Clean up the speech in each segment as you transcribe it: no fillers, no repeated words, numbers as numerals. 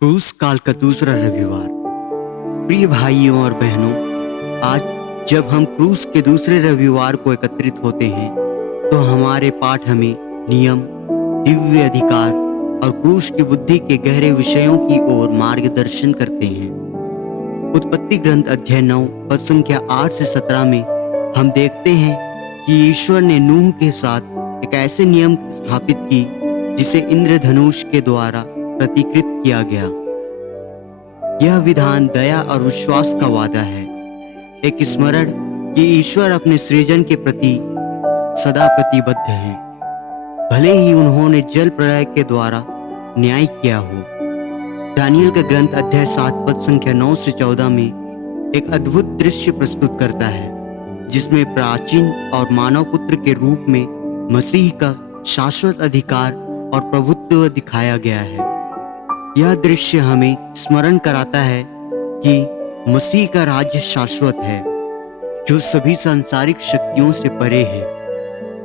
क्रूस काल का दूसरा रविवार। प्रिय भाइयों और बहनों, आज जब हम क्रूस के दूसरे रविवार को एकत्रित होते हैं तो हमारे पाठ हमें नियम, दिव्य अधिकार और क्रूस की बुद्धि के गहरे विषयों की ओर मार्गदर्शन करते हैं। उत्पत्ति ग्रंथ अध्याय 9 पद संख्या 8 से 17 में हम देखते हैं कि ईश्वर ने नूह के साथ एक ऐसे नियम स्थापित की जिसे इंद्रधनुष के द्वारा प्रतिकृत किया गया। यह विधान दया और विश्वास का वादा है, एक स्मरण कि ईश्वर अपने सृजन के प्रति सदा प्रतिबद्ध हैं, भले ही उन्होंने जल प्रलय के द्वारा न्याय किया हो। दानियल का ग्रंथ अध्याय 7 पद संख्या 9 से 14 में एक अद्भुत दृश्य प्रस्तुत करता है जिसमें प्राचीन और मानव पुत्र के रूप में मसीह का शाश्वत अधिकार और प्रभुत्व दिखाया गया है। यह दृश्य हमें स्मरण कराता है कि मसीह का राज्य शाश्वत है, जो सभी सांसारिक शक्तियों से परे है,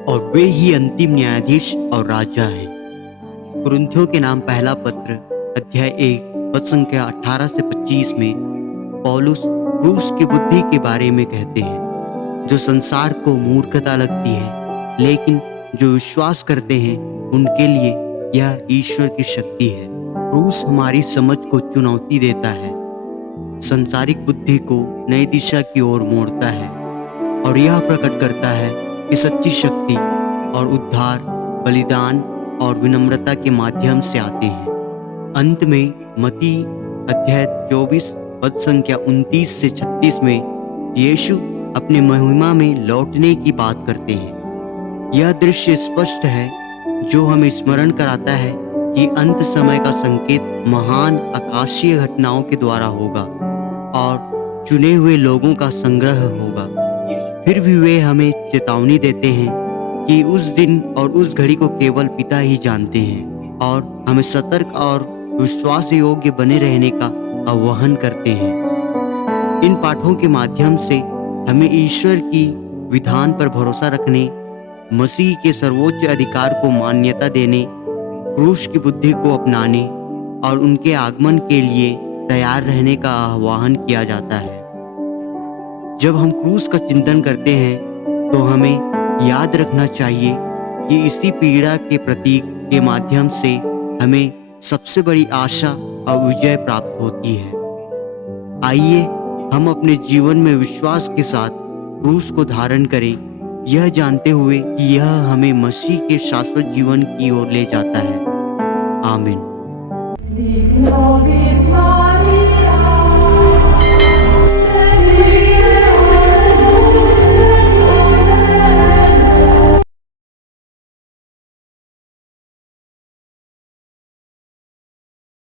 और वे ही अंतिम न्यायाधीश और राजा हैं। कुरिन्थियों के नाम पहला पत्र अध्याय 1 पद संख्या 18 से 25 में पौलुस क्रूस की बुद्धि के बारे में कहते हैं, जो संसार को मूर्खता लगती है, लेकिन जो विश्वास करते हैं उनके लिए यह ईश्वर की शक्ति है। क्रूस हमारी समझ को चुनौती देता है, संसारिक बुद्धि को नई दिशा की ओर मोड़ता है और यह प्रकट करता है कि सच्ची शक्ति और उद्धार बलिदान और विनम्रता के माध्यम से आते हैं। अंत में मत्ती अध्याय 24 पद संख्या 29 से 36 में यीशु अपने महिमा में लौटने की बात करते हैं। यह दृश्य स्पष्ट है जो हमें स्मरण कराता है कि अंत समय का संकेत महान आकाशीय घटनाओं के द्वारा होगा और चुने हुए लोगों का संग्रह होगा। फिर भी वे हमें चेतावनी देते हैं कि उस दिन और उस घड़ी को केवल पिता ही जानते हैं और हमें सतर्क और विश्वास योग्य बने रहने का आह्वान करते हैं। इन पाठों के माध्यम से हमें ईश्वर की विधान पर भरोसा रखने, मसीह के सर्वोच्च अधिकार को मान्यता देने, क्रूस की बुद्धि को अपनाने और उनके आगमन के लिए तैयार रहने का आह्वान किया जाता है। जब हम क्रूस का चिंतन करते हैं तो हमें याद रखना चाहिए कि इसी पीड़ा के प्रतीक के माध्यम से हमें सबसे बड़ी आशा और विजय प्राप्त होती है। आइए हम अपने जीवन में विश्वास के साथ क्रूस को धारण करें, यह जानते हुए कि यह हमें मसीह के शाश्वत जीवन की ओर ले जाता है। आमीन।